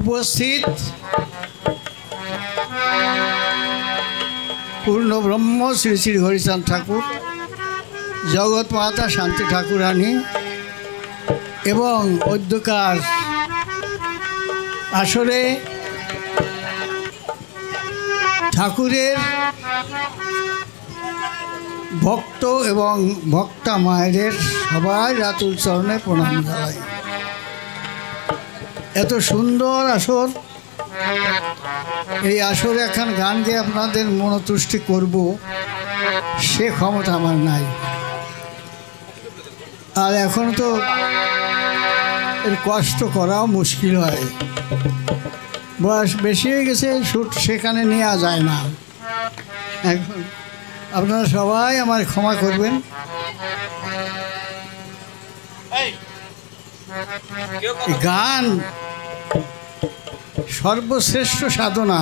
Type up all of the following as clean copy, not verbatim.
উপস্থিত পূর্ণ ব্রহ্ম শ্রী শ্রী হরিচাঁদ ঠাকুর, জগৎ মাতা শান্তি ঠাকুরানী এবং অধ্যকার আসরে ঠাকুরের ভক্ত এবং ভক্তা মায়েদের সবাই রাতুল চরণে প্রণাম জানাই। এত সুন্দর আসর, এই আসরে এখন গান গেয়ে আপনাদের মনোতুষ্টি করব সে ক্ষমতা আমার নাই। আর এখন তো এর কষ্ট করাও মুশকিল হয়, বয়স বেশি হয়ে গেছে, শুট সেখানে নেওয়া যায় না। এখন আপনারা সবাই আমার ক্ষমা করবেন। গান সর্বশ্রেষ্ঠ সাধনা।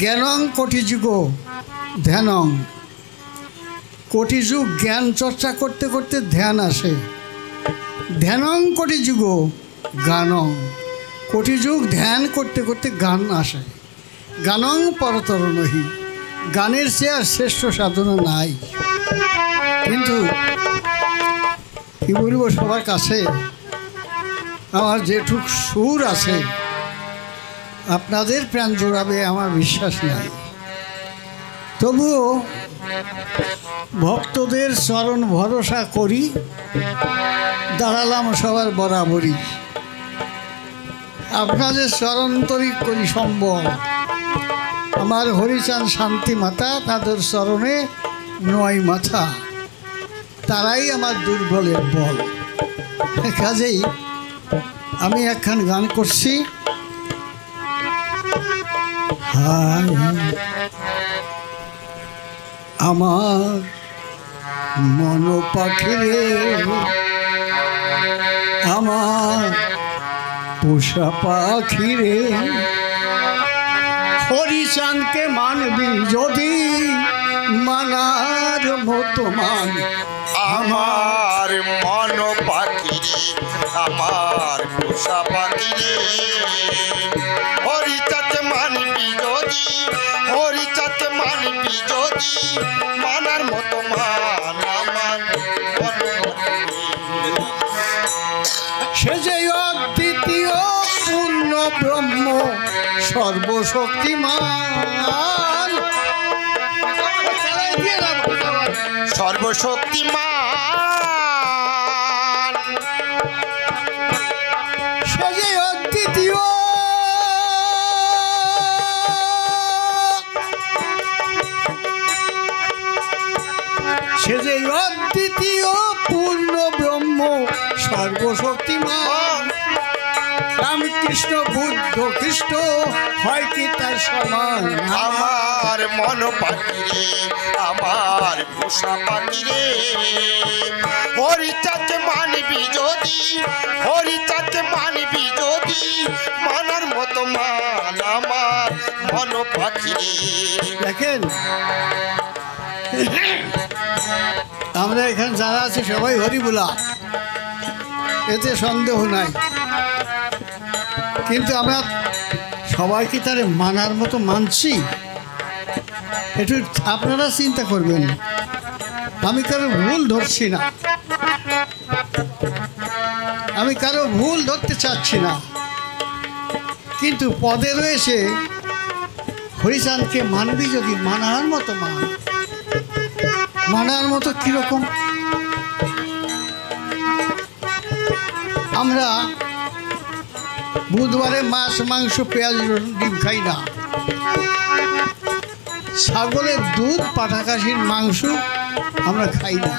জ্ঞানং কোটিযুগ ধ্যানং। কোটিযুগ জ্ঞান চর্চা করতে করতে ধ্যান আসে। ধ্যানং কোটিযুগ গানং। কোটিযুগ ধ্যান করতে করতে গান আসে। গানং পরতর নহি। গানের চেয়ে আর শ্রেষ্ঠ সাধনা নাই। কিন্তু কি বলবো, সবার কাছে আমার যেটুক সুর আছে আপনাদের প্রাণ জোড়াবে আমার বিশ্বাস নাই। তবুও ভক্তদের চরণ ভরসা করি, দাঁড়ালাম সবার বরাবরই। আপনাদের চরণতরি করি সম্বল। আমার হরিচাঁদ শান্তি মাতা, তাদের চরণে নয় মাথা, তারাই আমার দুর্বলের বল। কাজেই আমি একখান গান করছি। হায় আমার মন পাখিরে, আমার পোষা পাখিরে, হরিচাঁদকে মানবি যদি মানার মতো মান। আমার মন পাখিরে, আমার পোষা পাখিরে, হরিচাঁদ মানবি যদি, হরিচাঁদ মানবি যদি মানার মতো মান। আমার মন সে যে অদ্বিতীয় পূর্ণ ব্রহ্ম সর্বশক্তিমান, সর্বশক্তিমান। সে যে অদ্বিতীয় সে যে অদ্বিতীয় পূর্ণ ব্রহ্ম সর্বশক্তিমান। রামকৃষ্ণ বুদ্ধ খ্রিস্ট হয় কি তার সমান। আমার মন পাখিরে, আমার পোষা পাখিরে, হরিচাঁদ মানবি যদি, হরিচাঁদ মানবি যদি মানার মতো মান। আমার মন পাখিরে। দেখেন, আমরা এখানে যারা আছি সবাই হরিবোলা, এতে সন্দেহ নাই। কিন্তু আমরা সবাই কি তার মানার মতো মানছি? একটু আপনারা চিন্তা করবেন। আমি কারো ভুল ধরছি না, আমি কারো ভুল ধরতে চাচ্ছি না, কিন্তু পদে রয়েছে হরিচাঁদকে মানবি যদি মানার মতো মান। মানার মতো কিরকম? আমরা বুধবারে মাছ মাংস পেঁয়াজ ডিম খাই না। ছাগলের দুধ পাঠা খাসির মাংস আমরা খাই না।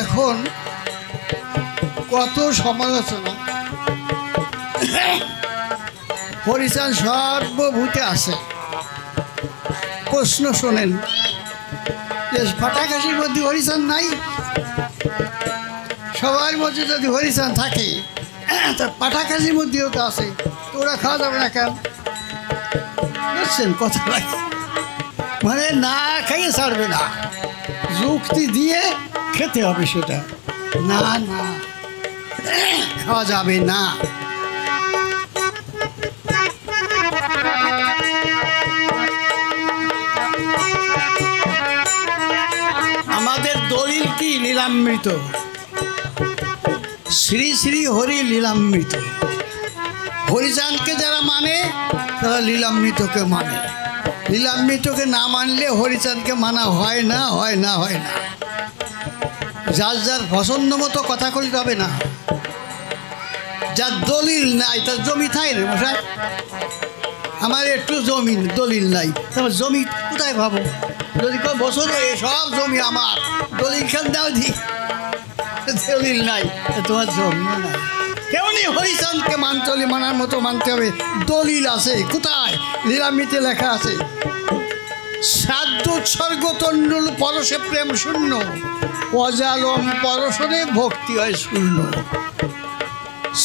এখন কত সমালোচনা। হরিচাঁদ সর্বভূতে আছে। প্রশ্ন শোনেন, যে পাঠা খাসির মধ্যে হরিচাঁদ নাই? সবার মধ্যে যদি হরিচাঁদ থাকে, তার পাঠা খাসির মধ্যেও তো আছে, তো ওরা খাওয়া যাবে না কেন? বুঝছেন কথা? মানে না খাইয়ে ছাড়বে না, যুক্তি দিয়ে খেতে হবে সেটা। না না, খাওয়া যাবে না। আমাদের দলিল কি? লীলামৃত। শ্রী শ্রী হরি লীলামৃত। হরিচাঁদকে যারা মানে তারা লীলামৃতকে মানে। লীলামৃতকে না মানলে হরিচাঁদকে মানা হয় না, হয় না, হয় না। যার যার পছন্দ মতো কথা কইতে হবে না। যার দলিল নাই তার জমি থাই রে মশাই। আমার একটু জমি দলিল নাই, তোমার জমি কোথায় পাবো? যদি কেউ বছর সব জমি আমার, দলিল খেল দাও দি, দলিল নাই তোমার জমিও নাই। কেউ নেই হরিচাঁদকে মানতে হলে মানার মতো মানতে হবে। দলিল আছে কোথায়? লীলামৃতে লেখা আছে, শ্রাদ্ধ উৎসর্গ তণ্ডুল পরশে প্রেম শূন্য, অজালম পরশনে ভক্তি হয় শূন্য।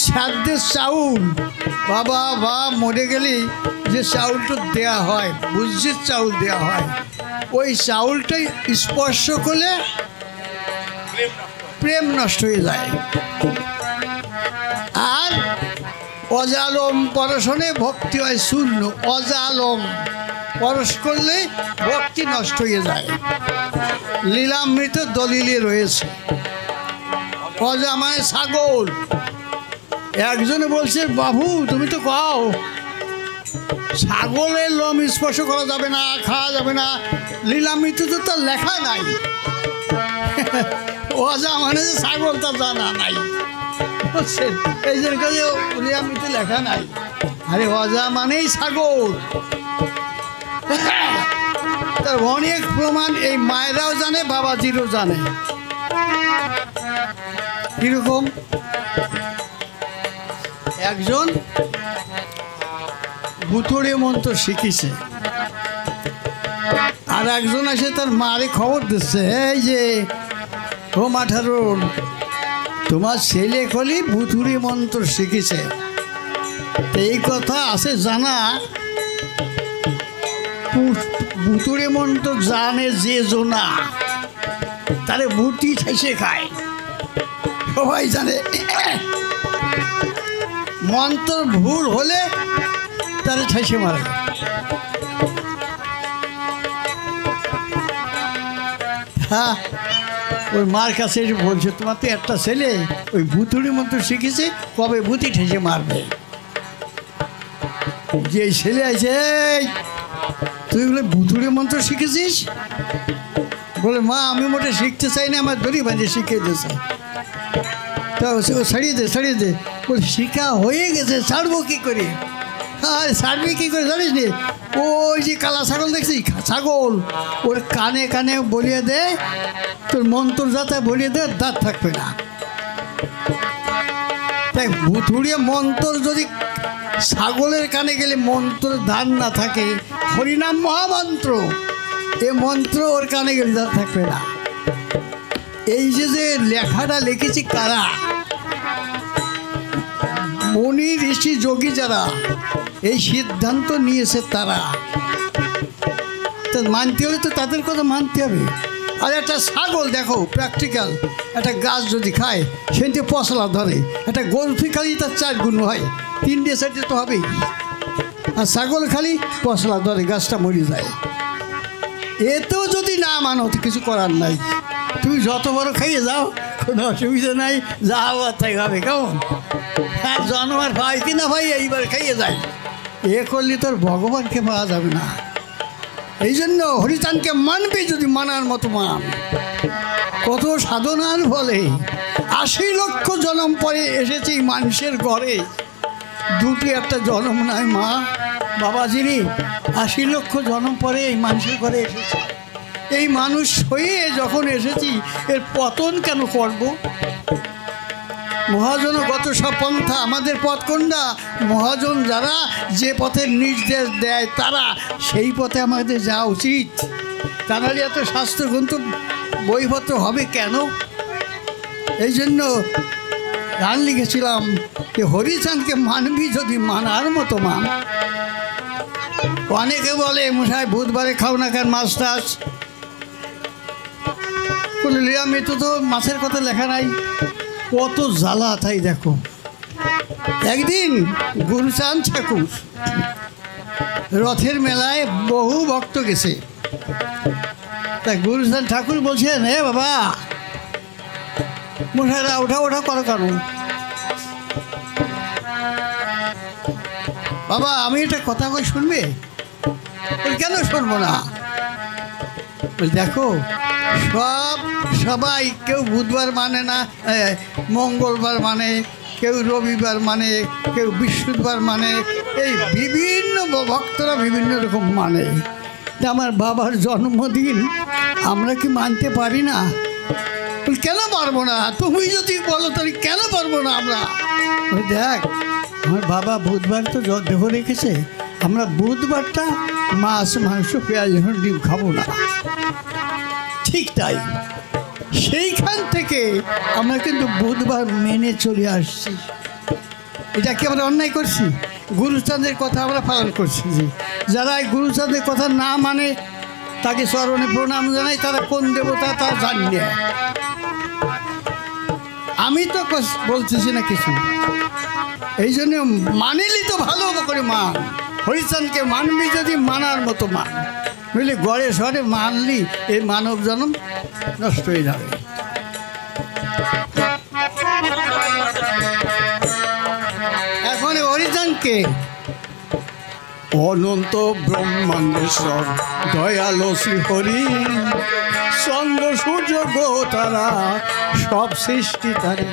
শ্রাদ্ধের চাউল, বাবা বা মরে গেলে যে চাউলটা দেয়া হয়, বুঝির চাউল দেয়া হয়, ওই চাউলটাই স্পর্শ করলে প্রেম নষ্ট হয়ে যায়। আর অজালম পরশনে ভক্তি হয় শূন্য। অজালম পরশ করলে ভক্তি নষ্ট হয়ে যায়। লীলামৃত দলিলে রয়েছে। অজা মানে ছাগল। একজনে বলছে, বাবু তুমি তো খাও, ছাগলের লোম স্পর্শ করা যাবে না, খাওয়া যাবে না। লীলামৃত তো তার লেখা নাই। অজা মানে যে ছাগল তার জানা নাই, বুঝছেন? এই জন্য কাজে লীলামৃত লেখা নাই। আরে অজা মানেই ছাগল। তার অনেক প্রমাণ এই মায়েরাও জানে, বাবাজিরও জানে। কিরকম? একজন ভুতুড়ে মন্ত্র শিখিছে, আর একজন এসে তার মারে খবর দিচ্ছে, এই যে ও মাঠারুন, তোমার ছেলে খলি ভুতুড়ে মন্ত্র শিখিছে। এই কথা আছে জানা, ভুতুড়ে মন্ত্র জানে যে জোনা তারে ভুটি ঠেসে খায়, সবাই জানে। মন্ত্র ভুল হলে তারে ঠেসে মারে। হ্যাঁ, ওই মার কাছে বলছে, তোমার তো একটা ছেলে ওই ভুতুড়ি মন্ত্র শিখেছে, কবে ভূতি ঠেসে মারবে। যে ছেলে আছে, তুই বলে ভুতুড়ি মন্ত্র শিখেছিস? বলে, মা আমি মোটে শিখতে চাই না, আমার দড়ি বাঁধে শিখিয়ে দিয়েছে। তা ও ছাড়িয়ে দে, ছাড়িয়ে দে। বলে, শিখা হয়ে গেছে, ছাড়বো কী করে? আর ছাড়বি কী করে জানিস নি? ওই যে কালা ছাগল দেখছি, ছাগল ওর কানে কানে বলিয়ে দে, তোর মন্ত্র যাতে বলিয়ে দে, দাঁত থাকবে না। তাই ভুতুড়িয়ে মন্ত্র যদি ছাগলের কানে গেলে মন্ত্র ধান না থাকে, হরিনাম মহামন্ত্র, এ মন্ত্র ওর কানে গেলে দাঁত থাকবে না। এই যে যে লেখাটা লিখেছি কারা? মুনি ঋষি যোগী যারা এই সিদ্ধান্ত নিয়েছে তারা। তা মানতে হলে তো তাদের কথা মানতে হবে। আর একটা ছাগল দেখো, প্র্যাকটিক্যাল, একটা গাছ যদি খায় সেটি পশলা ধরে, একটা গরু খালি তার 4 গুণ হয়, 3টে 4টে তো হবেই। আর ছাগল খালি পশলা ধরে, গাছটা মরে যায়। এতেও যদি না মানো তো কিছু করার নাই। তুমি যত বড় খাইয়ে যাও, কোনো অসুবিধা নাই, যা হওয়ার তাই হবে। কেমন? হ্যাঁ, জানোয়ার ভাই কিনা ভাই এইবার খাইয়ে যায়, এ করলে তোর ভগবানকে পাওয়া যাবে না। এই জন্য হরিচাঁদকে মানবি যদি মানার মতো মান। কত সাধনার ফলে 80 লক্ষ জন্ম পরে এসেছি মানুষের ঘরে, দুটি একটা জন্ম নাই মা বাবাজিরি। 80 লক্ষ জন্ম পরে এই মানুষের ঘরে এসেছি। এই মানুষ হয়ে যখন এসেছি, এর পতন কেন করব? মহাজনগত সব পন্থা, আমাদের পথ কোনটা? মহাজন যারা যে পথের নির্দেশ দেয় তারা সেই পথে আমাদের যাওয়া উচিত। তাহলে এত শাস্ত্রগ্রন্থ বইপত্র হবে কেন? এই জন্য গান লিখেছিলাম যে হরিচাঁদকে মানবি যদি মানার মতো মান। অনেকে বলে, মশাই বুধবারে খাও না কেন মাছ টাছ? শুনে নিলাম, এতে তো মাছের কথা লেখা নাই, কত জ্বালা। তাই দেখো, একদিন গুরুচাঁদ ঠাকুর রথের মেলায় বহু ভক্ত গেছে। তা গুরুচাঁদ ঠাকুর বলছেন, হে বাবা মশাইরা ওঠা ওঠা করো কেন? বাবা আমি এটা কথা কই শুনবে? কেন শুনবো না? দেখো সবাই কেউ বুধবার মানে না, মঙ্গলবার মানে, কেউ রবিবার মানে, কেউ বৃহস্পতিবার মানে, এই বিভিন্ন ভক্তরা বিভিন্ন রকম মানে। আমার বাবার জন্মদিন আমরা কি মানতে পারি না? কেন পারবো না? তুমি যদি বলো তাহলে কেন পারবো না আমরা? দেখ আমার বাবা বুধবার তো দেহ রেখেছে, আমরা বুধবারটা মাছ মাংস পেঁয়াজ ডিম খাবো না। ঠিক তাই, সেইখান থেকে আমরা কিন্তু বুধবার মেনে চলে আসছি। এটা কি আমরা অন্যায় করছি? গুরুচাঁদের কথা আমরা পালন করছি। যারা এই গুরুচাঁদের কথা না মানে তাকে চরণে প্রণাম জানাই, তারা কোন দেবতা তা জানি না। আমি তো বলতেছি না কিছু, এই জন্য মানিলি তো ভালো করে মান। হরিচাঁদকে মানবি যদি মানার মতো মান, বুঝলি? গড়ে শহরে মানলি এই মানব জন্ম নষ্ট হয়ে যাবে। এখন হরিচাঁদকে অনন্ত ব্রহ্মাণ্ডেশ্বর দয়ালো শ্রীহরি, চন্দ্র সূর্য গ্রহ তারা সব সৃষ্টি তারে।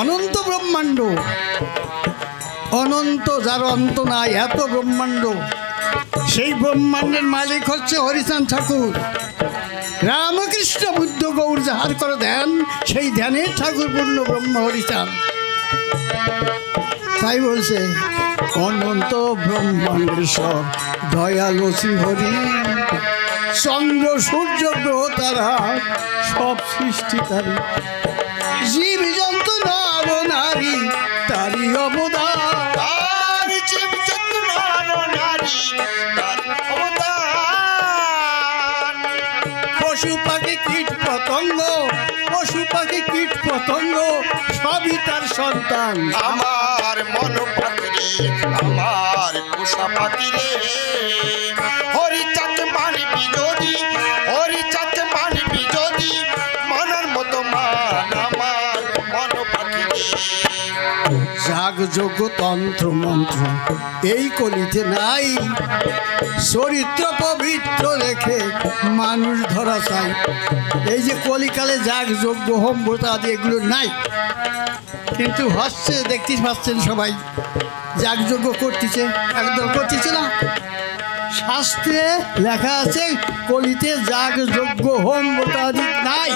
অনন্ত ব্রহ্মাণ্ড, অনন্ত যার অন্ত নাই, এত ব্রহ্মাণ্ড। সেই ব্রহ্মাণ্ডের মালিক হচ্ছে হরিচাঁদ ঠাকুর। রামকৃষ্ণ বুদ্ধ গৌর যাহার করে ধ্যান, সেই ধ্যানের ঠাকুর পূর্ণ ব্রহ্ম হরিচাঁদ। তাই বলছে অনন্ত ব্রহ্মাণ্ডেশ্বর দয়ালো শ্রীহরি, চন্দ্র সূর্য গ্রহ তারা সব সৃষ্টি তারি। জীব জন্তু নর নারী তারি অবদান, জীব জন্তু নর নারী তার অবদান। পশু পাখি কীট পতঙ্গ, পশু পাখি কীট পতঙ্গ সবই তার সন্তান। আমার মন পাখিরে, আমার পোষা পাখিরে, হরিচাঁদ মানবি যদি, হরিচাঁদ মানবি যদি, মানার মতো মান আমার মন পাখিরে। যাগ যোগ্য তন্ত্র মন্ত্র এই কলিতে নাই, চরিত্র পবিত্র রেখে মানুষ ধরা চাই। এই যে কলিকালে যাগ যজ্ঞ হোম ব্রত আদি এগুলো নাই, কিন্তু হচ্ছে দেখতে পাচ্ছেন সবাই যাগযজ্ঞ করতেছে, একদল করতেছে না। শাস্ত্রে লেখা আছে কলিতে যাগযজ্ঞ হোম ব্রত আদি নাই।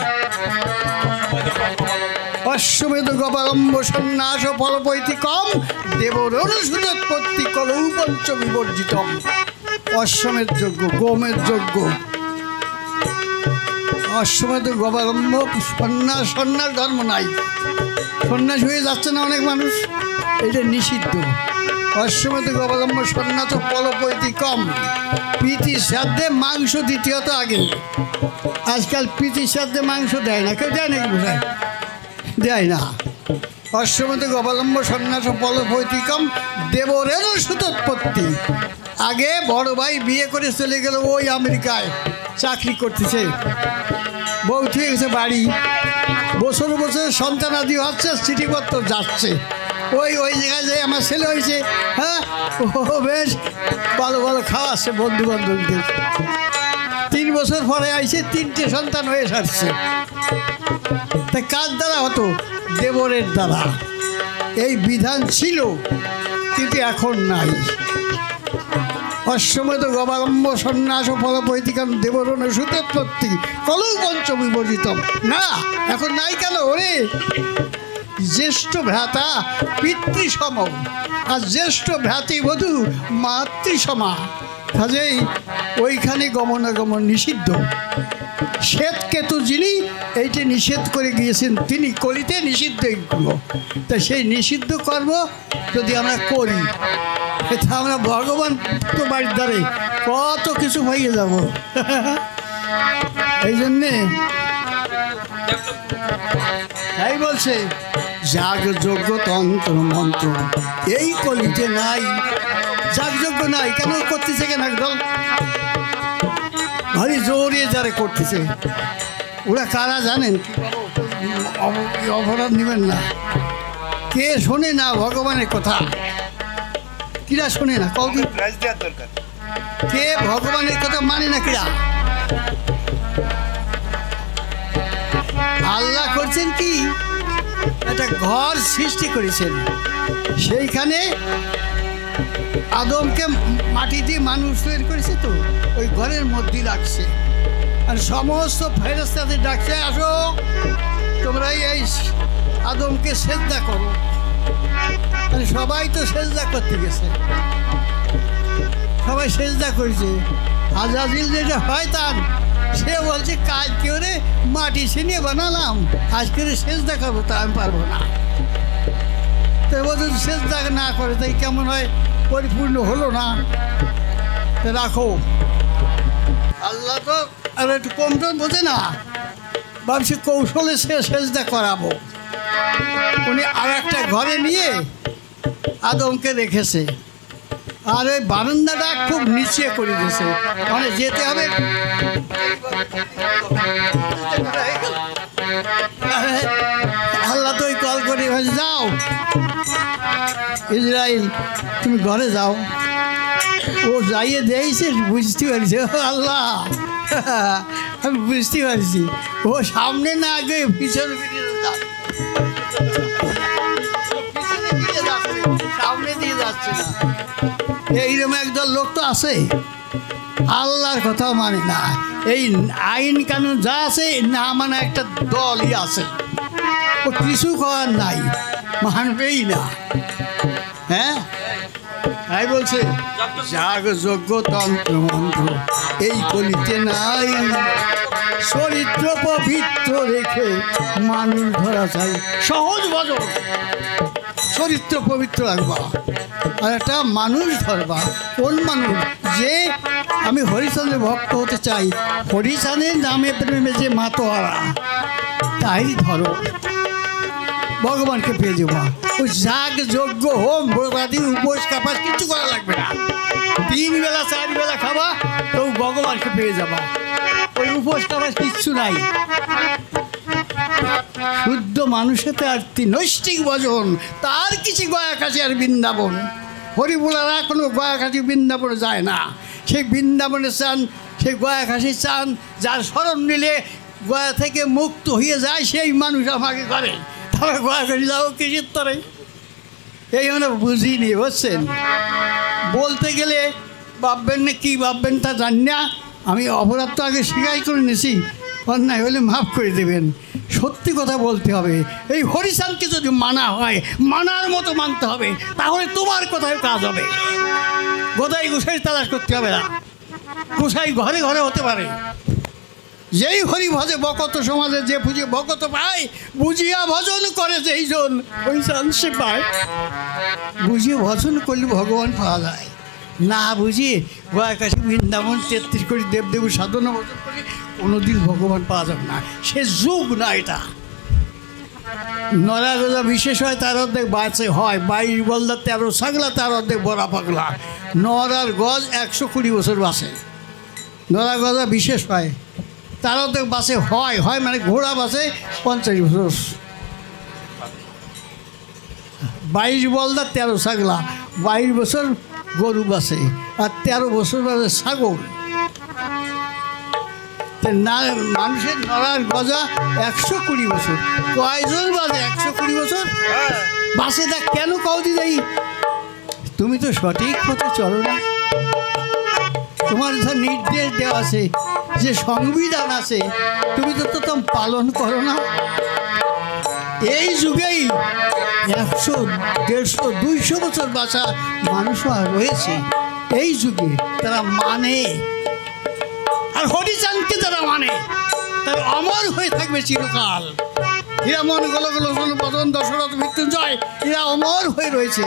অশ্বমেধ গবালম্ব সন্ন্যাস ফলপৈতিকম দেবরনুসুতোৎপত্তি কলৌ পঞ্চ বিবর্জিতম। অশ্বমেধ যজ্ঞ, গোমের যজ্ঞ, অশ্বমেধ গবালম্ব সন্ন্যাস, সন্ন্যাস ধর্ম নাই, সন্ন্যাস হয়ে যাচ্ছে না অনেক মানুষ, এটা নিষিদ্ধ। অশ্বমেধ গবালম্ব সন্ন্যাস ফলপৈতিকম। প্রীতি শ্রাদ্ধে মাংস দ্বিতীয়ত আগে। আজকাল প্রীতি শ্রাদ্ধে মাংস দেয় না, কেউ দেয় নাকি? বোঝায় দেয় না। অশ্বমেধ গবালম্ব সন্ন্যাস ফলপৈতিকম দেবরের সুতোৎপত্তি। আগে বড় ভাই বিয়ে করে চলে গেল ওই আমেরিকায় চাকরি করতেছে, বউ ঠিক গেছে বাড়ি, বছর বছর সন্তান আদি হচ্ছে, চিঠিপত্র যাচ্ছে, ওই ওই জায়গায় যে আমার ছেলে হয়েছে, হ্যাঁ ও বেশ ভালো ভালো খাওয়াচ্ছে বন্ধু বান্ধবদের। 3 বছর পরে আইসে 3টে সন্তান হয়ে সারছে। তা কার দ্বারা হতো? দেবরের দ্বারা। এই বিধান ছিল কিন্তু এখন নাই। অশ্বমেধ গবালম্ব সন্ন্যাস ফলপৈতিকম দেবরণ সুতোৎপত্তি কলৌ পঞ্চ বিবর্জিতম। না, এখন নাই কেন? ওরে জ্যেষ্ঠ ভ্রাতা পিতৃসম, আর জ্যেষ্ঠ ভ্রাতৃবধূ মাতৃসমা। কাজেই ওইখানে গমনাগমন নিষিদ্ধ। শ্বেতকেতু যিনি এইটি নিষেধ করে গিয়েছেন, তিনি কলিতে নিষিদ্ধ এইগুলো। তা সেই নিষিদ্ধ কর্ম যদি আমরা করি, এটা আমরা ভগবান তো বাড়ির দ্বারে কত কিছু হয়ে যাব। এই জন্যে তাই বলছে যাগযজ্ঞ তন্ত্র মন্ত্র এই কলিতে নাই। যাগযজ্ঞ নাই কেন করতেছে কেন একদল ভারী জোরে যারা করতেছে ওরা কারা জানেন? অপরাধ নেবেন না। কে শোনে না ভগবানের কথা? কিরা শোনে না? কদিন কে ভগবানের কথা মানে না? কিরা আল্লাহ করছেন কি একটা ঘর সৃষ্টি করেছেন, সেইখানে আদমকে মাটি দিয়ে মানুষ তৈরি করেছে, তো ওই ঘরের মধ্যে রাখছে আর সমস্ত ফেরেশতাদের ডাকছে, আসো তোমরা এই আদমকে সেজদা করো। আর সবাই তো সেজদা করতে গেছে, সবাই সেজদা করেছে। আজাজিল যেটা হয় তার সে বলছে কাজ কেউ রে মাটি ছিনিয়ে বানালাম, আজকে সেজদা করবো, তা আমি পারবো না। তো বলছে সেজদা না করে তাই কেমন হয়, পরিপূর্ণ হলো না, রাখো। আল্লাহ তো আর একটু কমজন বোঝে না, ভাবছি কৌশলে সে সেজদা করাবো। উনি আর একটা ঘরে নিয়ে আদমকে রেখেছে, আর ওই বারান্দাটা খুব নিচে করে দিয়েছে, মানে যেতে হবে। আল্লাহ তো ওই কল করে যাও ইসরাইল তুমি ঘরে যাও। ও যাইয়ে দিয়েছে, বুঝতে পারছি আল্লাহ আমি বুঝতে পারছি ও সামনে না আগে পিছনে সামনে দিয়ে যাচ্ছে না। এইরকম একদল লোক তো আছে আল্লাহর কথা মানে না, এই আইন কানুন যা আছে না মানে একটা দলই আছে, ও কিছু করার নাই, মানবেই না। হ্যাঁ তাই বলছে যাগযজ্ঞ তন্ত্র মন্ত্র এই কলিতে নাই, চরিত্র পবিত্র রেখে মানুষ ধরা চাই। সহজ ভজন, চরিত্র পবিত্র রাখবা আর একটা মানুষ ধরবা। কোন মানুষ? যে আমি হরিচন্দ্রের ভক্ত হতে চাই, হরিচন্দ্রের নামে প্রেমে যে মাতোয়ারা, তাই ধরো, ভগবানকে পেয়ে যাবা। ওই যাগযজ্ঞ হোম প্রবাদী উপোস কাপাস কিছু করা লাগবে না, 3 বেলা 4 বেলা খাবা তো ভগবানকে পেয়ে যাবা। ওই উপোস কাপাস কিচ্ছু নাই, শুদ্ধ মানুষের আর নৈষ্ঠিক ভজন, তার কিছু গয়াকাশি আর বৃন্দাবন। হরিবোলারা কোনো গয়াকাশি বৃন্দাবনে যায় না, সেই বৃন্দাবনে চান, সেই গয়াকাশি চান, যার স্মরণ নিলে গয়া থেকে মুক্ত হয়ে যায় সেই মানুষ আমাকে করে। তারা গয়াকাশি যাও কিসের তরে, এই মানে বুঝিনি, বুঝছেন? বলতে গেলে ভাববেন না, কী ভাববেন তা জানি না। আমি অপরাধ তো আগে স্বীকার করে নিয়েছি, অন্যায় হলে মাফ করে দেবেন। সত্যি কথা বলতে হবে, এই হরিচাঁদকে যদি মানা হয়, মানার মতো মানতে হবে, তাহলে তোমার কোথায় কাজ হবে। গোদাই গোসাই তালাশ করতে হবে না, গোসাই ঘরে ঘরে হতে পারে। যেই হরি ভজে বকত সমাজে যে পুজো বকত পায়, বুঝিয়া ভজন করে যেই জন ওই চান সে পায়। বুঝিয়ে ভজন করলে ভগবান পাওয়া যায়, না বুঝিয়ে গয়াকাশী বৃন্দাবন 33 কোটি দেবদেবীর সাধনা ভজন করে কোনোদিন ভগবান পাওয়া যাবে না। সে যুগ না এটা। নরা গজা বিশেষ হয়, তার অর্ধেক বাঁচে হয়, 22 বলদা 13 ছাগলা, তার অর্ধেক বড়া পাগলা। নরার গজ 120 বছর বাঁচে, নরা গজা বিশেষ হয়, তার অর্ধেক বাঁচে হয়, হয় মানে ঘোড়া বাঁচে 50 বছর। 22 বলদা 13 ছাগলা, 22 বছর গরু বাঁচে, আর 13 বছর বাঁচে ছাগল। না মানুষের নরার গজা 120 বছর, কয়জন বাজে 120 বছর বাসে? তা কেন কৌদি দেই? তুমি তো সঠিক পথে চলো না। তোমার যা নির্দেশ দেওয়া আছে, যে সংবিধান আছে, তুমি তো পালন করো না। এই যুগেই 100, 150, 200 বছর বাঁচা মানুষ রয়েছে এই যুগে, তারা মানে। আর হরিচাঁদকে যারা মানে তারা অমর হয়ে থাকবে চিরকাল। হীরামন গোলগোল বদন দশরথ মৃত্যুঞ্জয়, এরা অমর হয়ে রয়েছে।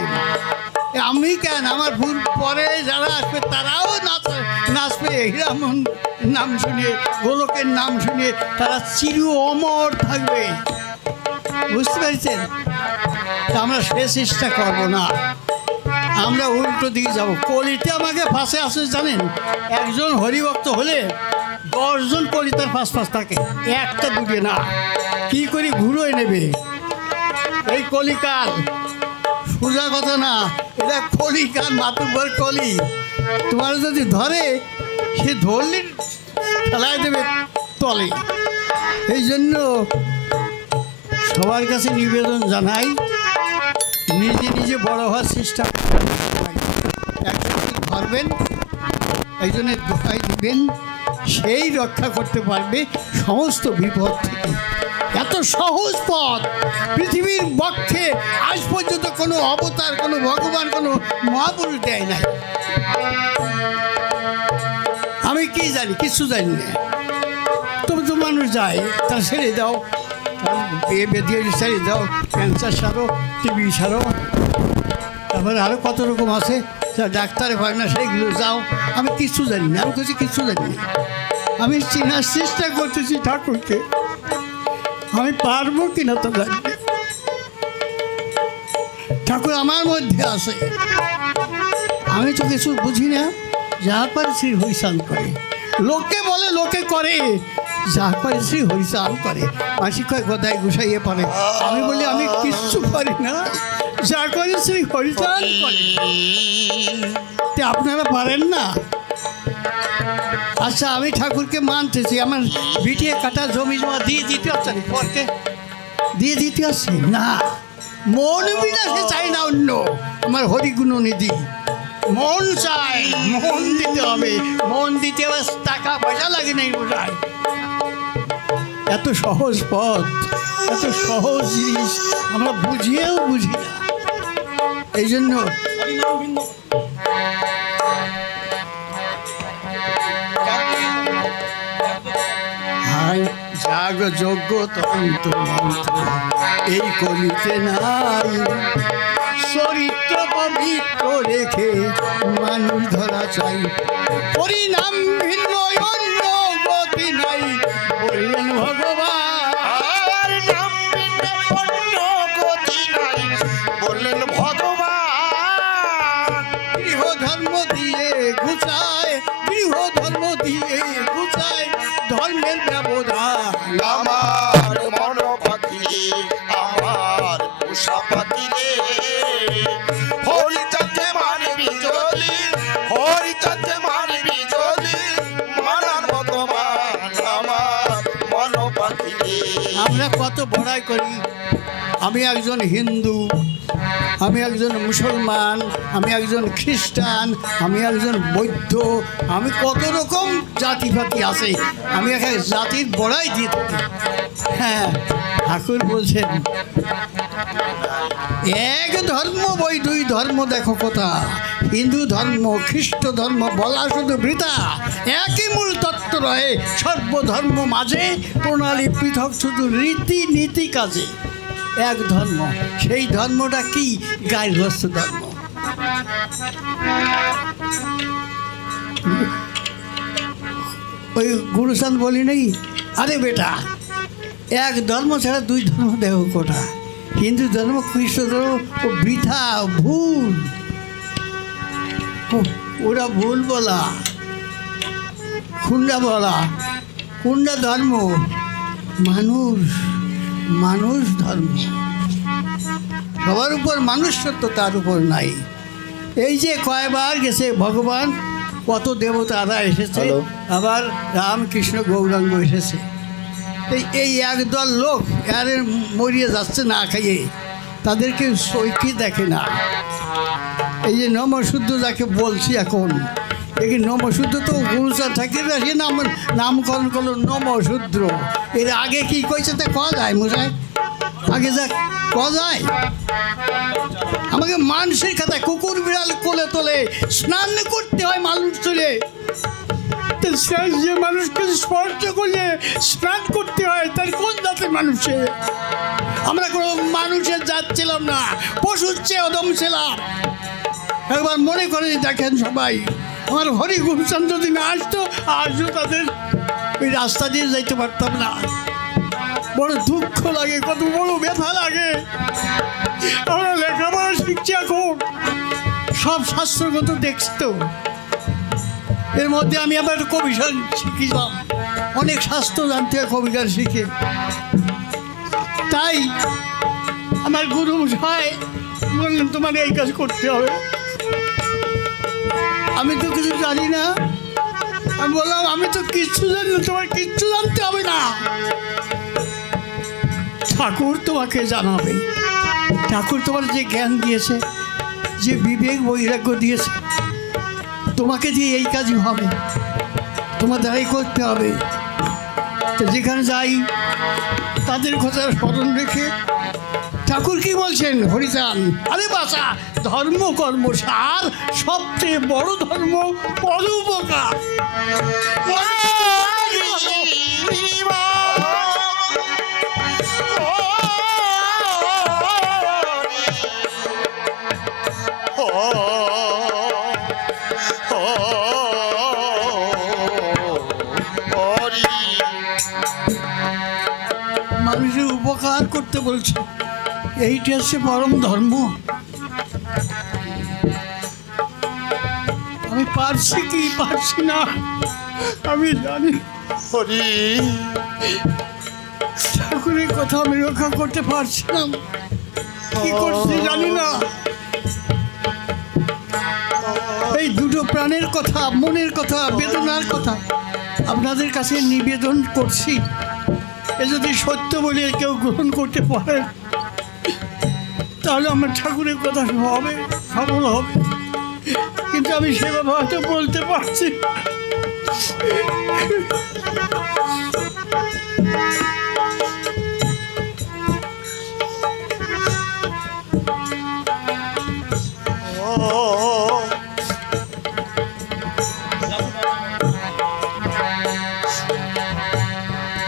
আমি কেন, আমার ভুল পরে যারা আসবে তারাও নাচবে হীরামন নাম শুনে, গোলকের নাম শুনে তারা চির অমর থাকবে। বুঝতে পেরেছেন? তা আমরা সে চেষ্টা করবো না, আমরা উল্টো দিকে যাব। কলিতে আমাকে ফাঁসে আসে জানেন, একজন হরিভক্ত হলে 10 জন কলি তার ফাঁস থাকে, একটা দুটো না। কি করে ঘুরোয় নেবে? এই কলিকাল সোজা কথা না, এটা কলিকাল, মাতুব্বর কলি। তোমার যদি ধরে, সে ধরলে ফেলায় দেবে তলে। এই জন্য সবার কাছে নিবেদন জানাই, নিজে নিজে বড় হওয়ার চেষ্টা পারবেন, একজনের দোহাই দিবেন, সেই রক্ষা করতে পারবে সমস্ত বিপদ থেকে। এত সহজ পথ পৃথিবীর বক্ষে আজ পর্যন্ত কোনো অবতার, কোনো ভগবান, কোনো মহাপুরুষ দেয় নাই। আমি কি জানি? কিছু জানি না। তবে তো মানুষ যায়, তার ছেড়ে দাও, বিয়ে বেঁধে ছেড়ে দাও, ক্যান্সার সারো, টিবি সারো, তারপরে আরও কত রকম আছে, ডাক্তারে হয় না, সেইগুলো যাও। আমি কিছু জানি না, আমি কিছু জানি না। আমি চেনার চেষ্টা করতেছি ঠাকুরকে, আমি পারবো কিনা তো জানি না। ঠাকুর আমার মধ্যে আছে, আমি তো কিছু বুঝি না। যা পারে শ্রী হরিচান করে, লোকে বলে লোকে করে, যা পারে শ্রী হরিচান করে। মাসি কয় গদায় গুছাইয়ে পারে, আমি বলি আমি কিচ্ছু পারি না, যা করে শ্রী হরিচান করে। আপনারা পারেন না? আচ্ছা, আমি ঠাকুরকে মানতেছি, আমার ভিটিয়ে কাটা জমি জমা দিয়ে দিতে হচ্ছে, পরকে দিয়ে দিতে হচ্ছে না। মন বিলাসে চাই না অন্য, আমার হরিগুণ নিধি মন চাই, মন দিতে হবে। মন দিতে হবে, টাকা পয়সা লাগে নাই বোঝায়। এত সহজ পথ, এত সহজ জিনিস আমরা বুঝিয়েও বুঝি না। এই জন্য যাগ যোগ্য তন্ত্র মন্ত্র এই কলিতে নাই, চরিত্র পবিত্র রেখে মানুষ ধরা চাই। পরিণাম ভিন্ন অন্য গতি নাই, বললেন ভগবান। নাম ভিন্ন অন্য গতি নাই, বললেন ভগবান। গৃহ ধর্ম দিয়ে ঘুচায়, গৃহ ধর্ম দিয়ে ঘুচায় ধর্মের ব্যবধান। আমার মন পাখি, আমার পোষা পাখি রে, হরিচাঁদে মানবি যদি, হরিচাঁদে মানবি যদি, মানার মতো মান আমার মন পাখি রে। আমরা কত বড়াই করি, আমি একজন হিন্দু, আমি একজন মুসলমান, আমি একজন খ্রিস্টান, আমি একজন বৌদ্ধ, আমি কত রকম জাতিপাতি আছে, আমি এক এক জাতির বড়াই দিয়ে থাকি। হ্যাঁ, ঠাকুর বলছেন এক ধর্ম বই দুই ধর্ম দেখো কথা, হিন্দু ধর্ম খ্রিস্ট ধর্ম বলা শুধু বৃথা। একই মূল তত্ত্ব রয়ে সর্বধর্ম মাঝে, প্রণালী পৃথক শুধু রীতি নীতি কাজে। এক ধর্ম, সেই ধর্মটা কি? গার্হস্থ্য ধর্ম। ওই গুরুচাঁদ বলি নেই, আরে বেটা, এক ধর্ম ছাড়া দুই ধর্ম দেখো কোটা। হিন্দু ধর্ম খ্রিস্ট ধর্ম ও বৃথা, ভুল, ওরা ভুল বলা, খুন্ডা বলা। কোনটা ধর্ম? মানুষ, মানুষ ধর্ম। সবার উপর মানুষ সত্য, তার উপর নাই। এই যে কয়বার গেছে ভগবান, কত দেবতারা এসেছে, আবার রামকৃষ্ণ গৌরাঙ্গ এসেছে। এই একদল লোক আরে মরিয়ে যাচ্ছে না খাইয়ে, তাদেরকে সৈকি দেখে না। এই যে নমশুদ্ধ যাকে বলছি এখন, এই নমশুদ্ধ তো গুরুচাঁদ ঠাকুর আসে নামকরণ করলো নমশুদ্র। এর আগে কি কইছে তা কওয়া যায়? মশাই আগে যা কওয়া যায়? আমাকে মানুষের খাতায় কুকুর বিড়াল কোলে তোলে স্নান করতে হয় মানুষ তুলে, যে মানুষকে স্পর্শ করলে স্নান করতে হয়, তার কোন জাতের মানুষে? আমরা কোনো মানুষের জাত ছিলাম না, পশুর চেয়ে অদম ছিলাম। একবার মনে করে দেখেন সবাই, আমার হরি গুরুচান যদি না আসতো আজও তাদের ওই রাস্তা দিয়ে যাইতে পারতাম না। বড় দুঃখ লাগে, কত বড় ব্যথা লাগে। আমরা লেখাপড়া শিখছি এখন, সব শাস্ত্রগত দেখছি তো। এর মধ্যে আমি আবার কবিগান শিখেছিলাম, অনেক শাস্ত্র জানতে হয় কবিগান শিখে। তাই আমার গুরু মশাই বললেন তোমার এই কাজ করতে হবে। আমি তো কিছু জানি না। আমি বললাম আমি তো কিচ্ছু জানি না, তোমার কিচ্ছু জানতে হবে না, ঠাকুর তোমাকে জানাবে। ঠাকুর তোমার যে জ্ঞান দিয়েছে, যে বিবেক বৈরাগ্য দিয়েছে, তোমাকে দিয়ে এই কাজই হবে, তোমার দ্বারাই করতে হবে। তো যেখানে যাই তাদের কথা স্মরণ রেখে ঠাকুর কি বলছেন হরিচান, আরে বাসা ধর্ম কর্ম সার, সবচেয়ে বড় ধর্ম পরোপকার। মানুষের উপকার করতে বলছে, এইটা হচ্ছে পরম ধর্ম। আমি পারছি কি পারছি না আমি জানি। হরি ঠাকুরের কথা আমি রক্ষা করতে পারছিলাম, কি করছি জানি না। এই দুটো প্রাণের কথা, মনের কথা, বেদনার কথা আপনাদের কাছে নিবেদন করছি। এ যদি সত্য বলে কেউ গ্রহণ করতে পারে তাহলে আমার ঠাকুরের কথা হবে, সফল হবে। কিন্তু আমি সেভাবে হয়তো বলতে পারছি।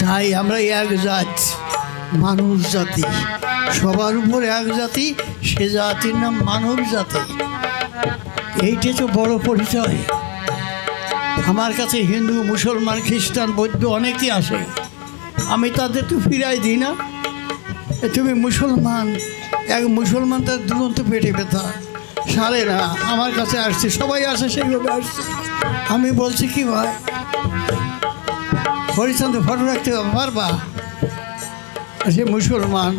তাই আমরা এক জাত, মানুষ জাতি, সবার উপরে এক জাতি, সে জাতির নাম মানব জাতি। এইটা তো বড় পরিচয়। আমার কাছে হিন্দু, মুসলমান, খ্রিস্টান, বৌদ্ধ অনেকেই আসে, আমি তাদের তো ফিরাই দিই না। তুমি মুসলমান, এক মুসলমান তার দুরন্ত পেটে ব্যথা সারে না, আমার কাছে আসছে, সবাই আসে সেইভাবে আসছে। আমি বলছি কি ভাই হরিচন্দ্র ফটো রাখতে পারবা? সে মুসলমান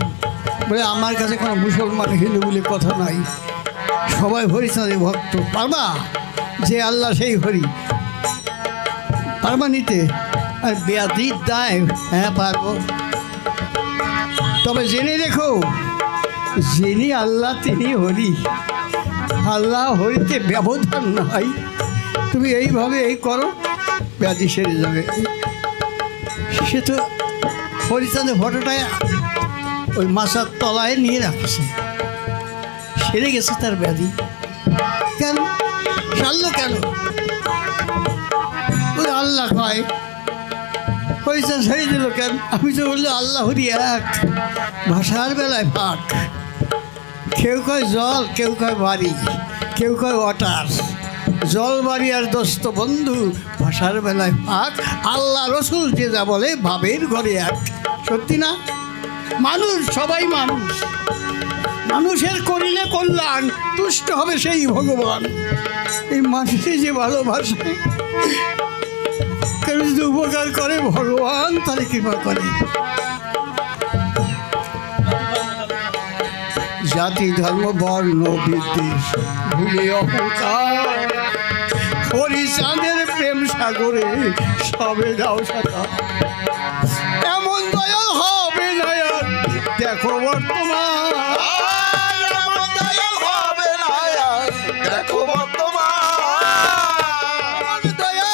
বলে আমার কাছে কোনো মুসলমান হিন্দু বলে কথা নাই, সবাই হরিচন্দ্রের ভক্ত। পারবা? যে আল্লাহ সেই হরি, পারবা নিতে? আর বেয়াদির দায়, হ্যাঁ পারবো। তবে জেনে রেখো, যিনি আল্লাহ তিনি হরি, আল্লাহ হরিতে ব্যবধান নাই। তুমি এইভাবে এই করো, ব্যাধি সেরে যাবে। সে তো হরিচাঁদের ফটোটায় ওই মাথার তলায় নিয়ে রাখছে, সেরে গেছে তার ব্যাধি। কেন সারলো কেন? ওই আল্লাহ কয়, হরিচাঁদ ছেড়ে দিল কেন? আমি তো বললো আল্লাহ হরি এক, ভাষার বেলায় ফাঁক। কেউ কয় জল, কেউ কয় বাড়ি, কেউ কয় ওয়াটার। জল বাড়ি আর দোস্ত বন্ধু, ভাষার বেলায় ফাঁক। আল্লাহ রসুল যে যা বলে ভাবের ঘরে এক। সত্যি না? মানুষ, সবাই মানুষ, মানুষের করিলে কল্যাণ, তুষ্ট হবে সেই ভগবান। এই মানুষের যে ভালোবাসে, কেউ যদি উপকার করে ভগবান তারে কৃপা করে। জাতি ধর্ম বর্ণ বিদ্বেষ ভুলে অহংকার, হরিচাঁদের প্রেম সাগরে সবে যাও সাঁতার। এমন দয়াল হবে না আর, দেখো বর্তমান, এমন দয়াল হবে না আর, দেখো বর্তমান। দয়া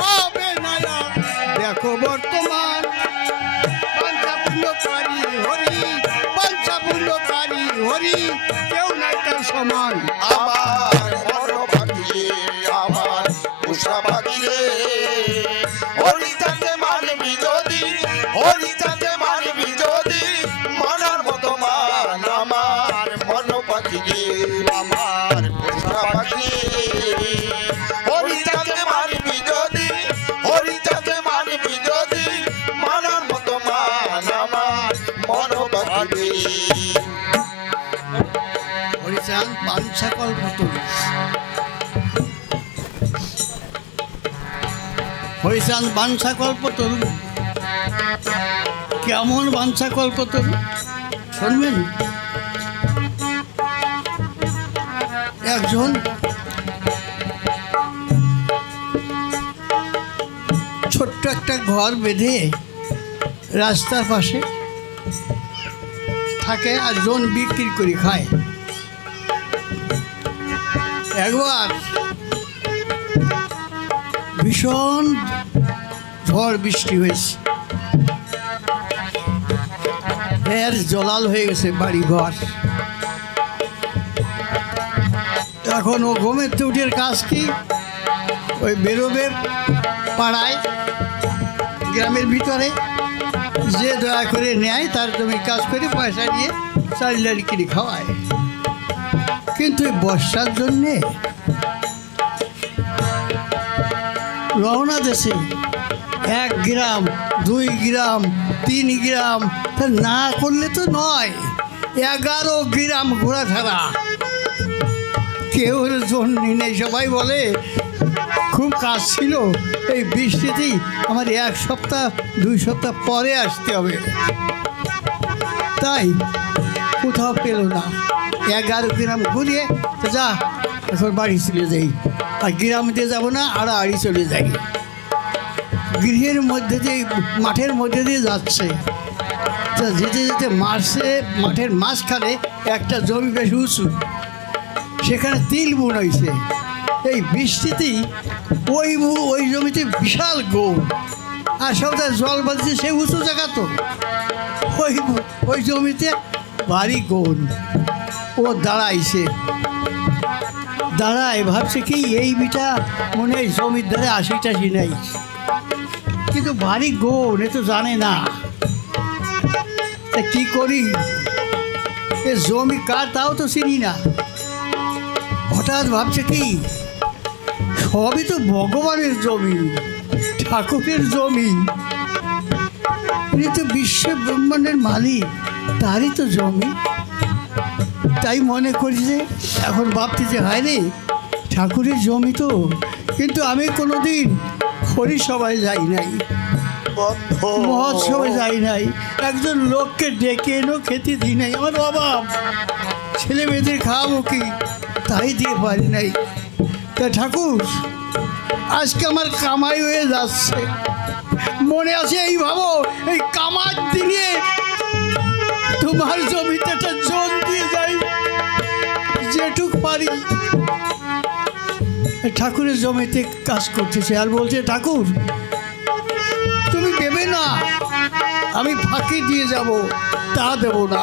হবে না আর, দেখো বর্তমান। পঞ্চাপূর্ণকারী হরি, পঞ্চাপূর্ণকারী হরি, কেউ নাই তার সমান। আমার মনো পাখিরে, আমার উষা পাখিরে, হরিচাঁদে মানবি যদি, হরিচাঁদে মানবি যদি, মানার মতো মান আমার বাঞ্ছা কল্পতরু। হয়েছেন বাঞ্ছা কল্পতরু। কেমন বাঞ্ছা কল্পতরু শুনবেন? একজন ছোট্ট একটা ঘর বেঁধে রাস্তার পাশে থাকে আর জন বিক্রি করে খায়। একবার ভীষণ ঝড় বৃষ্টি হয়েছে, এর জলাল হয়ে গেছে বাড়ি ঘর। এখন ও ঘুমের উঠের কাজ কি, ওই বেরোবে পাড়ায় গ্রামের ভিতরে, যে দয়া করে নেয় তার জমি কাজ করে পয়সা নিয়ে চাইলারি কিনে খাওয়ায়। কিন্তু এই বর্ষার জন্যে রওনা দেশে 1 গ্রাম 2 গ্রাম 3 গ্রাম তা না করলে তো নয়, 11 গ্রাম ঘোরা ছাড়া কেউ জন্য নেই। সবাই বলে খুব কাজ ছিল, এই বৃষ্টিতেই আমার 1 সপ্তাহ 2 সপ্তাহ পরে আসতে হবে, তাই কোথাও পেল না। 11 গ্রাম ঘুরিয়ে যা এখন বাড়ি চলে যাই, আর গ্রাম দিয়ে যাবো না, আড়াআড়ি চলে যাই। গৃহের মধ্যে দিয়ে মাঠের মধ্যে দিয়ে যাচ্ছে, তা যেতে যেতে মাঠের মাঝখানে একটা জমি বেশ উঁচু, সেখানে তিল বুন হয়েছে। এই বৃষ্টিতেই ওই জমিতে বিশাল গৌর, আর সবটা জল বাঁধছে, সে উঁচু জায়গা তো, ওই জমিতে ভারী গৌর। ও দাঁড়ায় ভাবছে কি এই বিটা মনে হয় জমির ধারে 80-80 নাই, কিন্তু ভারী গৌর, এ তো জানে না। তা কি করি, এ জমি কার তাও তো চিনি না। হঠাৎ ভাবছে কি সবই তো ভগবানের জমি, ঠাকুরের জমি, ইনি তো বিশ্ব ব্রহ্মাণ্ডের মালিক, তারই তো জমি। তাই মনে করি যে এখন ভাবতেছে হায় রে ঠাকুরের জমি তো, কিন্তু আমি কোনোদিন হরিসভায় যাই নাই, মহোৎসবে যাই নাই, একজন লোককে ডেকে এনেও খেতে দিই নাই, আমার অভাব, ছেলে মেয়েদের খাওয়াবো কি তাই দিয়ে পারি নাই। তা ঠাকুর আজকে আমার কামাই হয়ে যাচ্ছে, মনে আছে এই ভাবো এই কামার দিনে তোমার জমিতে একটা জন দিয়ে যাই যেটুক পারি। ঠাকুরের জমিতে কাজ করতেছে আর বলছে ঠাকুর তুমি দেবে না, আমি ফাঁকি দিয়ে যাব, তা দেব না,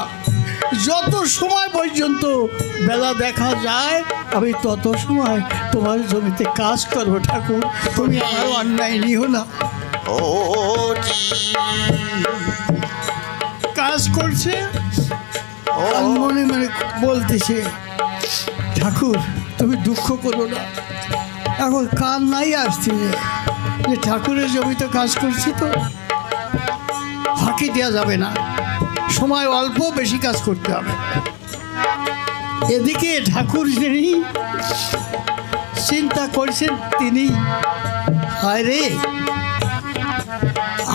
যত সময় পর্যন্ত বেলা দেখা যায় আমি তত সময় তোমার জমিতে কাজ করবো। ঠাকুর তুমি আমার অন্যায় নিও না। কাজ করছে আর মনে মনে বলতেছে ঠাকুর তুমি দুঃখ করো না, এখন কাল নাই আসছে যে ঠাকুরের জমিতে কাজ করছি তো ফাঁকি দেওয়া যাবে না, সময় অল্প বেশি কাজ করতে হবে। এদিকে ঠাকুর যিনি চিন্তা করছেন তিনি হায় রে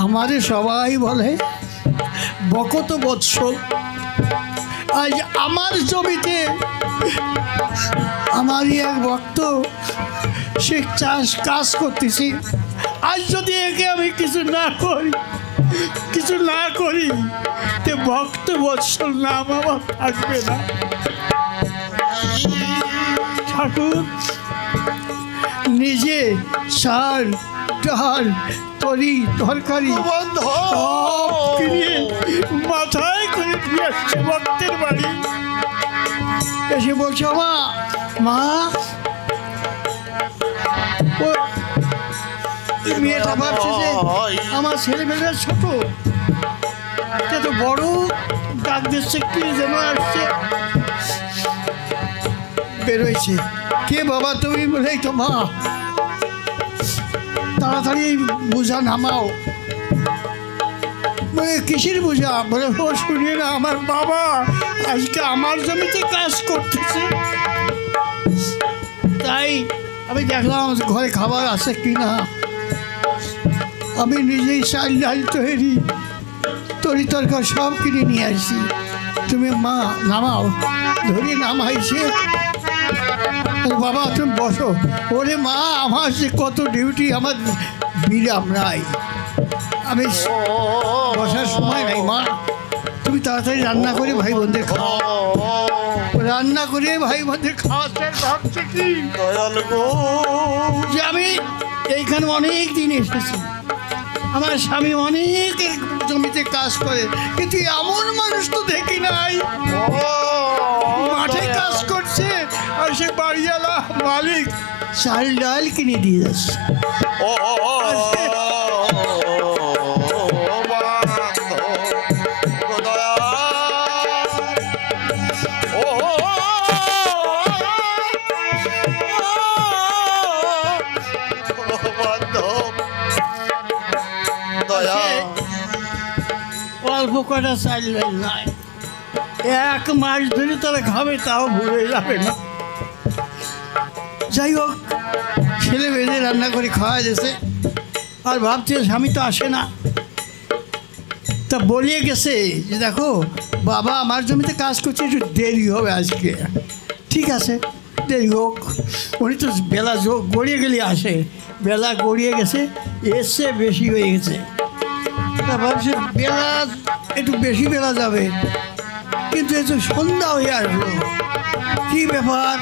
আমারে সবাই বলে বকত বৎসল, আজ আমার জমিতে আমারই এক ভক্ত সে কাজ করতেছি, আজ যদি একে আমি কিছু না করি তে ভক্ত বৎসল নাম আমার থাকবে না। ঠাকুর নিজে সার ডাল তরি তরকারি সব কিনে মাথায় করে দিয়ে আসছে ভক্তের বাড়ি, এসে বলছে মা মেয়েটা ভাবছে যে আমার ছেলেমেয়েরা ছোট, তো বড় ডাক দিচ্ছে কি যেন আসছে, বেরোয়ছে কে বাবা তুমি? বলে তো মা তাড়াতাড়ি বোঝা নামাও। বলে কিসের বোঝা? বলে ও শুনিয়ে না আমার বাবা আজকে আমার জমিতে কাজ করতেছে, তাই আমি দেখলাম ঘরে খাবার আছে কি না। আমি নিজেই চাল ডাল তৈরি তরি তরকারি সব কিনে নিয়ে আসি। তুমি মা নামাও, ধরে নামাইছে। বাবা তুমি বসো। ওরে মা, আমার যে কত ডিউটি, আমার বিরাম নাই, আমি বসার সময় নাই। মা তুমি তাড়াতাড়ি রান্না করে ভাই বোনদের খাও। রান্না করে ভাই বোনদের খাওয়াতে ভাবছে কি যে আমি এইখানে অনেক দিন এসেছি, আমার স্বামী অনেকের জমিতে কাজ করে, কিন্তু এমন মানুষ তো দেখি নাই। মাঠে কাজ করছে আর সে বাড়িওয়ালা মালিক চাল ডাল কিনে দিয়ে যাচ্ছে। অল্প কটা চাল ডাল নাই, 1 মাস ধরে তারা খাবে, তাও ভুলে যাবে না। যাই হোক, ছেলে বেঁধে রান্না করে খাওয়া গেছে। আর ভাবছে স্বামী তো আসে না, তা বলিয়ে গেছে যে দেখো বাবা আমার জমিতে কাজ করছে, একটু দেরি হবে আজকে। ঠিক আছে, দেরি হোক। উনি তো বেলা গড়িয়ে গেলে আসে, বেলা গড়িয়ে গেছে, এসছে বেশি হয়ে গেছে। তা ভাবছে বেলা একটু বেশি বেলা যাবে, কিন্তু একটু সন্ধ্যা হয়ে আসলো। কী ব্যাপার,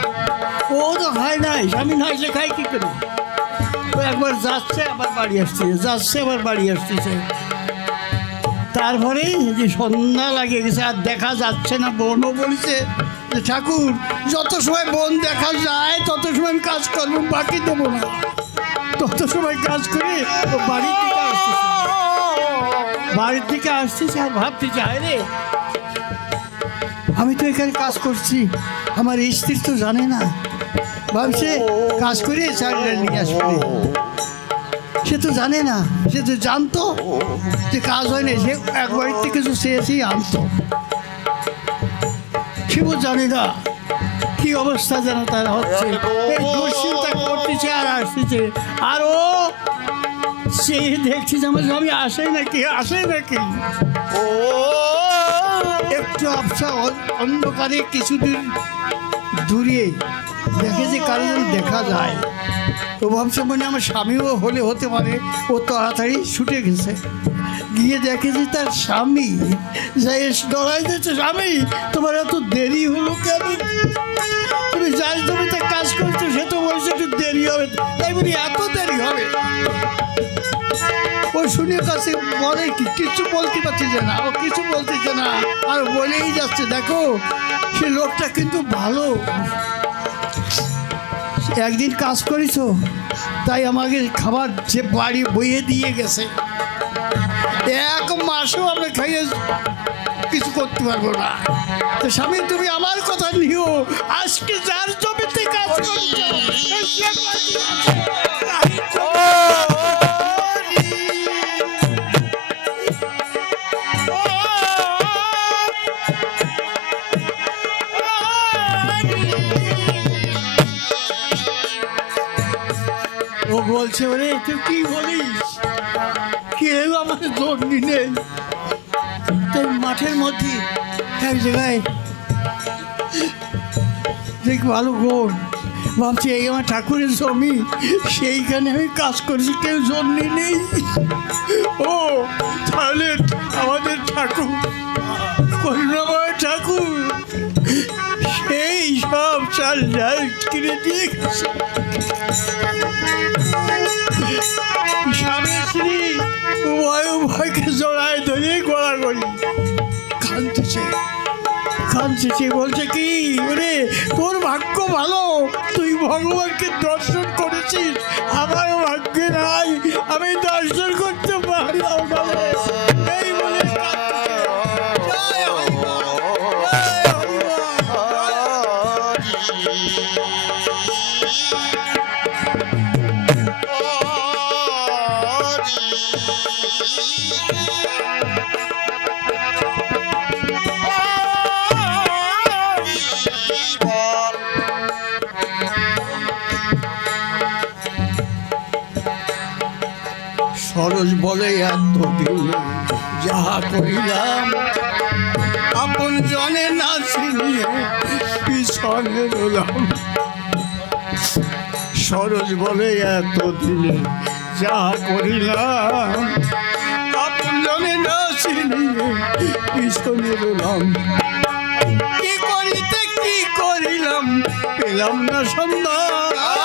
ও তো খায় নাই, স্বামী না আসলে খায় কী করে? ও একবার যাচ্ছে আবার বাড়ি আসতেছে, যাচ্ছে আবার বাড়ি আসতেছে। তারপরে যে সন্ধ্যা লাগিয়ে গেছে আর দেখা যাচ্ছে না। বোনও বলছে যে ঠাকুর যত সময় বোন দেখা যায় তত সময় আমি কাজ করবো, বাকি দেবো না। তত সময় কাজ করে ও বাড়ির দিকে আসতেছে, বাড়ির দিকে আসতেছে। আর ভাবতেছে হায় রে, আমি তো এখানে কাজ করছি, আমার স্ত্রী তো জানে না। ভাবছে কাজ করে চাল ডাল নিয়ে আসবে, সে তো জানে না। সে তো জানতো যে কাজ হয় না, সে এক বাড়ির থেকে কিছু চেয়েছি আনতো। সেও জানে না কি অবস্থা যেন তার হচ্ছে, এই দুশ্চিন্তা করতেছে আর আসতেছে। আর ও সে দেখছি যে আমার স্বামী আসে নাকি, আসে নাকি। একটু আবসা অন্ধকারে কিছুদিন দূরে দেখে যে কারো যেন দেখা যায়। তো ভাবছে মানে আমার স্বামীও হলে হতে পারে। ও তাড়াতাড়ি ছুটে গেছে, গিয়ে দেখে যে তার স্বামী যাই ডরাই যাচ্ছে, স্বামী তোমার এত দেরি হলো কেন? তুমি যাই জমিতে কাজ করছো, সে তো বলছে একটু দেরি হবে, তাই বলি এত দেরি হবে? ও শুনে কাছে বলে কি, কিছু বলতে পারছে না, ও কিছু বলতেছে না, আর বলেই যাচ্ছে দেখো সে লোকটা কিন্তু ভালো, একদিন কাজ করেছ তাই আমাকে খাবার যে বাড়ি বইয়ে দিয়ে গেছে, 1 মাসও আমরা খাইয়ে কিছু করতে পারবো না। তো স্বামী তুমি আমার কথা নিও, আজকে যার জমিতে কাজ করছো ও বলছে ওরে তুই কি বলিস, কেউ আমার জমি নেই। তাই মাঠের মধ্যে এক জায়গায় দেখ ভালো গোল, ভাবছি এই আমার ঠাকুরের জমি, সেইখানে আমি কাজ করছি, কেউ জমি নেই। ও তাহলে আমাদের ঠাকুর, করুণাময় ঠাকুর, সেই সব চাল ডাল কিনে দিয়ে গেছে। স্বামী স্ত্রী উভয় উভয়কে জড়ায় ধরে গোড়াগড়ি কাঁদতেছে, বলছে কি ওরে তোর ভাগ্য ভালো, তুই ভগবানকে দর্শন করেছিস, আমার ভাগ্যে নাই, আমি দর্শন করতে পারলাম না। এই বলে সরোজ বলে এতদিনে যাহা করিলাম, আপন জনে না চিনিয়ে পিছনে রইলাম। সরোজ বলে এতদিনে যাহা করিলাম, আপন জনে না চিনিয়ে পিছনে রইলাম। কি করিতে কি করিলাম পেলাম না সন্ধান,